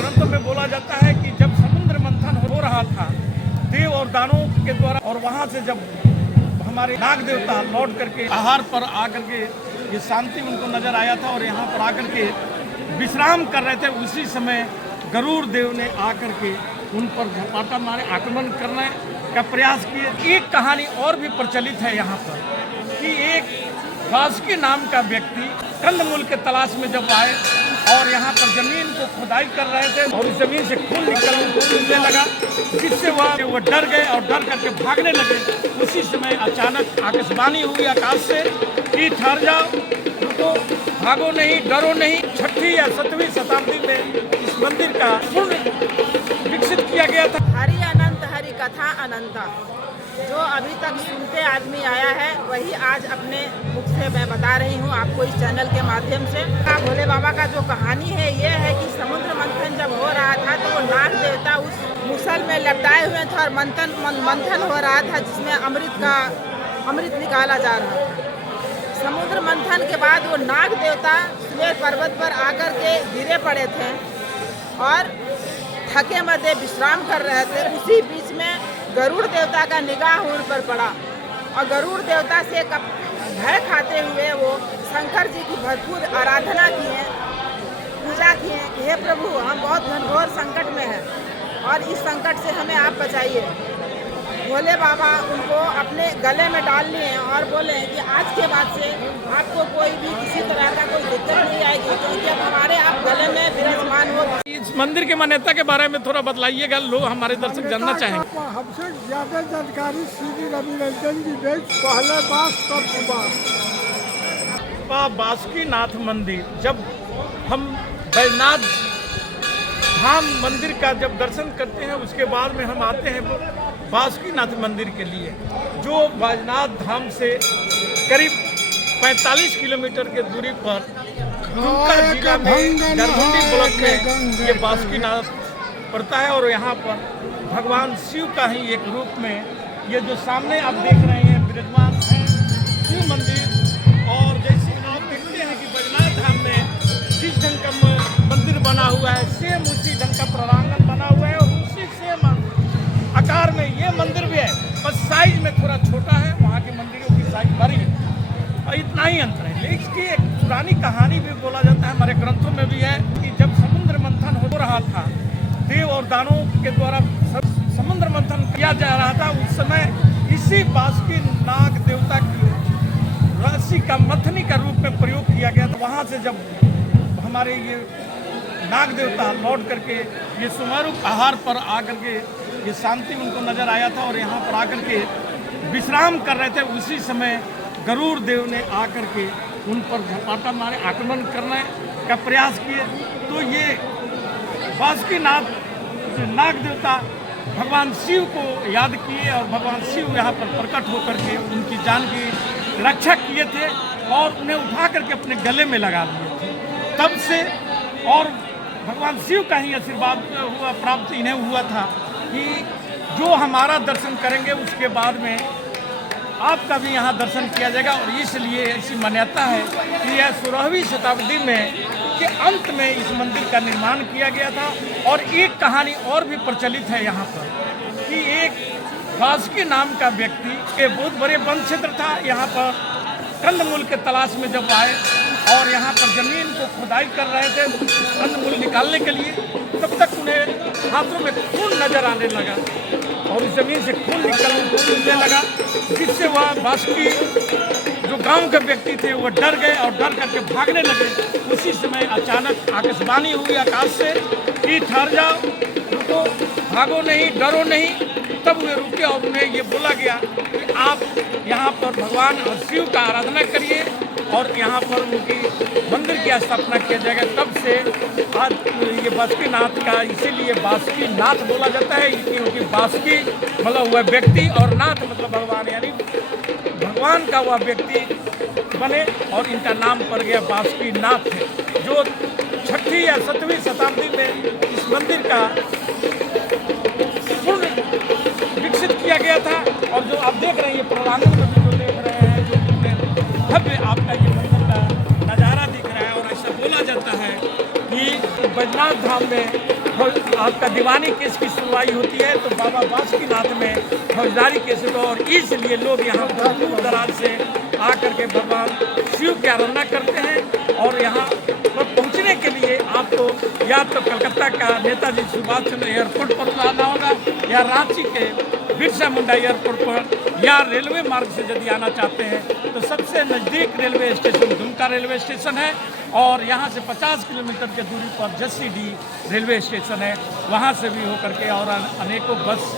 ग्रंथों में बोला जाता है कि जब समुद्र मंथन हो रहा था देव और दानवों के द्वारा, और वहां से जब हमारे नाग देवता लौट करके आहार पर आकर के ये शांति उनको नजर आया था और यहाँ पर आकर के विश्राम कर रहे थे, उसी समय गरुड़ देव ने आकर के उन पर झपाटा मारे, आक्रमण करने का प्रयास किए। एक कहानी और भी प्रचलित है यहाँ पर कि एक वासुकी नाम का व्यक्ति कंदमूल के तलाश में जब आए और यहाँ पर जमीन को खुदाई कर रहे थे और उस जमीन से खून निकलने लगा, जिससे वो डर गए और डर करके भागने लगे। उसी समय अचानक आकाशवाणी हुई आकाश से कि ठहर जाओ, रुको, भागो नहीं, डरो नहीं। 6वीं या 7वीं शताब्दी में इस मंदिर का पुनः विकसित किया गया था। हरि अनंत हरि कथा अनंता, जो अभी तक सुनते आदमी आया है वही आज अपने मुख से मैं बता रही हूँ आपको इस चैनल के माध्यम से। भोले बाबा का जो कहानी है ये है कि समुद्र मंथन जब हो रहा था तो वो नाग देवता उस मुसल में लपटाए हुए थे और मंथन हो रहा था, जिसमें अमृत निकाला जा रहा था। समुद्र मंथन के बाद वो नाग देवता सुमेर पर्वत पर आकर के गिरे पड़े थे और थके मदे विश्राम कर रहे थे। उसी बीच में गरुड़ देवता का निगाह उन पर पड़ा और गरुड़ देवता से भय खाते हुए वो शंकर जी की भरपूर आराधना किए, पूजा किए कि हे प्रभु, हम बहुत घनघोर संकट में हैं और इस संकट से हमें आप बचाइए। भोले बाबा उनको अपने गले में डाल लिए और बोले कि आज के बाद से आपको कोई भी किसी तरह का कोई दिक्कत नहीं आएगी, क्योंकि अब हमारे आप गले में विराजमान हो। इस मंदिर के मान्यता के बारे में थोड़ा बतलाइएगा, लोग हमारे दर्शक जानना चाहेंगे। हमसे ज्यादा जानकारी श्री रवि रंजन जी ने पहले बात तब बासुकीनाथ मंदिर, जब हम बैजनाथ धाम मंदिर का जब दर्शन करते हैं उसके बाद में हम आते हैं बासुकीनाथ मंदिर के लिए, जो बैजनाथ धाम से करीब 45 किलोमीटर के दूरी पर दुमका जिला में गरमुंडी ब्लॉक में ये बासुकीनाथ पड़ता है। और यहाँ पर भगवान शिव का ही एक रूप में ये जो सामने आप देख रहे हैं विराजमान है शिव मंदिर। और जैसे आप देखते हैं कि बैजनाथ धाम में जिस ढंग का मंदिर बना हुआ है, सेम उसी ढंग का प्रांगण बना हुआ है और उसी सेम आकार में ये मंदिर भी है, बस साइज में थोड़ा छोटा है। वहाँ के मंदिरों की साइज बड़ी है और इतना ही अंतर है। लेकिन इसकी एक पुरानी कहानी भी बोला जाता है, हमारे ग्रंथों में भी है कि जब समुद्र मंथन हो रहा था देव और दानवों के द्वारा समुद्र मंथन किया जा रहा था, उस समय इसी बासुकी नाग देवता की रस्सी का मथनी का रूप में प्रयोग किया गया था। वहाँ से जब हमारे ये नाग देवता लौट करके ये सुमेरु आहार पर आकर के ये शांति उनको नजर आया था और यहाँ पर आकर के विश्राम कर रहे थे, उसी समय गरुड़ देव ने आकर के उन पर झपाटा मारे, आक्रमण करने का प्रयास किए। तो ये बासुकीनाथ नाग देवता भगवान शिव को याद किए और भगवान शिव यहाँ पर प्रकट होकर के उनकी जान की रक्षा किए थे और उन्हें उठा करके अपने गले में लगा लिए थे। तब से और भगवान शिव का ही आशीर्वाद हुआ, प्राप्त इन्हें हुआ था कि जो हमारा दर्शन करेंगे उसके बाद में आपका भी यहाँ दर्शन किया जाएगा। और इसलिए ऐसी मान्यता है कि यह 16वीं शताब्दी में के अंत में इस मंदिर का निर्माण किया गया था। और एक कहानी और भी प्रचलित है यहाँ पर कि एक वासुकी नाम का व्यक्ति के बहुत बड़े वन क्षेत्र था, यहाँ पर कंदमूल के तलाश में जब आए और यहाँ पर जमीन को खुदाई कर रहे थे कंदमूल निकालने के लिए, तब तक उन्हें हाथों में खून नजर आने लगा और उस जमीन से खून निकलने लगा, जिससे वह बासुकी जो गांव के व्यक्ति थे वो डर गए और डर करके भागने लगे। उसी समय अचानक आकाशवाणी हुई आकाश से कि ठहर जाओ, रुको, भागो नहीं, डरो नहीं। तब वे रुके और उन्हें ये बोला गया कि आप यहाँ पर भगवान और शिव का आराधना करिए और यहाँ पर उनकी मंदिर की स्थापना किया जाएगा। तब से आज ये बासुकीनाथ का इसीलिए बासुकीनाथ बोला जाता है, क्योंकि बासुकी मतलब वह व्यक्ति और नाथ मतलब भगवान, यानी भगवान का वह व्यक्ति बने और इनका नाम पड़ गया बासुकीनाथ है। जो 6वीं या 7वीं शताब्दी में इस मंदिर का पुनः विकसित किया गया था। और जो आप देख रहे हैं ये प्रांगण में भी जो देख रहे हैं, जो भव्य आपका ये मंदिर का नज़ारा दिख रहा है। और ऐसा बोला जाता है कि बैजनाथ धाम में आपका दीवानी केस की सुनवाई होती है तो बाबा बासुकीनाथ में फौजदारी केस होता है, और इसलिए लोग यहाँ दूर दराज से आकर के भगवान शिव की आराधना करते हैं। और यहाँ पर पहुँचने के लिए आपको या तो कलकत्ता का नेताजी सुभाष चंद्र एयरपोर्ट पर आना होगा, या रांची के बिरसा मुंडा एयरपोर्ट पर, या रेलवे मार्ग से यदि आना चाहते हैं तो सबसे नज़दीक railway station Dumka railway station है, और यहाँ से 50 किलोमीटर की दूरी पर जसीडी रेलवे स्टेशन है, वहाँ से भी होकर के और अनेकों बस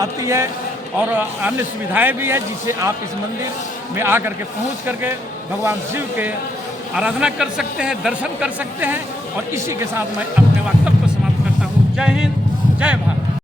आती है और अन्य सुविधाएं भी है, जिससे आप इस मंदिर में आकर के पहुँच करके भगवान शिव के आराधना कर सकते हैं, दर्शन कर सकते हैं। और इसी के साथ मैं अपने वक्तव्य